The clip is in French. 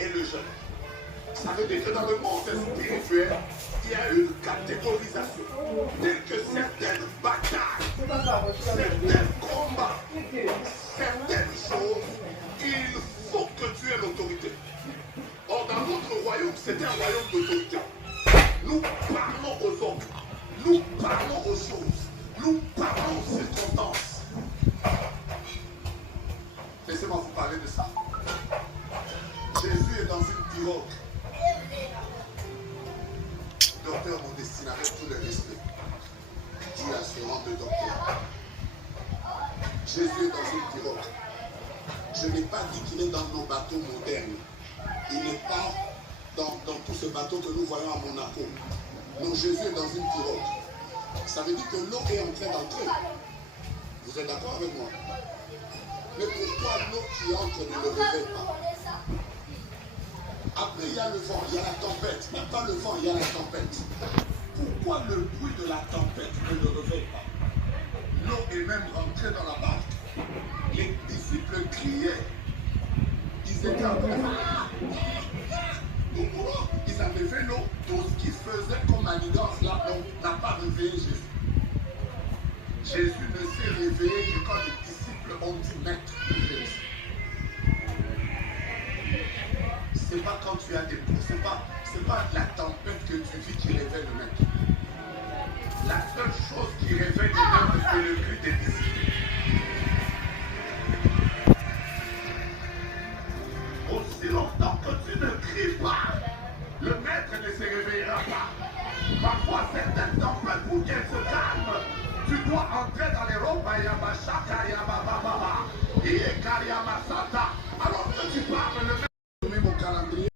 et le jeûne. Ça veut dire que dans le monde spirituel, il y a une catégorisation. Telle que certaines batailles, certains combats, certaines choses, il faut que tu aies l'autorité. Or, dans notre royaume, c'était un royaume d'autorité. Nous parlons aux autres. Nous parlons aux choses. Nous parlons aux circonstances. Laissez-moi vous parler de ça. Jésus est dans une pirogue. Docteur Modestine, avec tout le respect, Dieu a ce rang de docteur. Jésus est dans une pirogue. Je n'ai pas dit qu'il est dans nos bateaux modernes. Il n'est pas dans tout ce bateau que nous voyons à Monaco. Non, Jésus est dans une pirogue. Ça veut dire que l'eau est en train d'entrer. Vous êtes d'accord avec moi? Mais pourquoi l'eau qui entre ne le réveille pas? Après, il y a le vent, il y a la tempête. Il n'y a pas le vent, il y a la tempête. Pourquoi le bruit de la tempête ne le réveille pas? L'eau est même rentrée dans la barque. Les disciples criaient. Ils étaient en train de... Ils avaient fait l'eau. Tout ce qu'ils faisaient comme manigance là, n'a pas réveillé Jésus. Jésus ne s'est réveillé que quand les disciples ont dit maître. C'est pas quand tu as des coups, c'est pas la tempête que tu vis qui réveille le maître. La seule chose qui réveille le maître, c'est le cri des disciples. Aussi longtemps que tu ne cries pas, le maître ne se réveillera pas. Parfois, certaines tempêtes, pour qu'elles se calment, tu dois entrer dans les robes.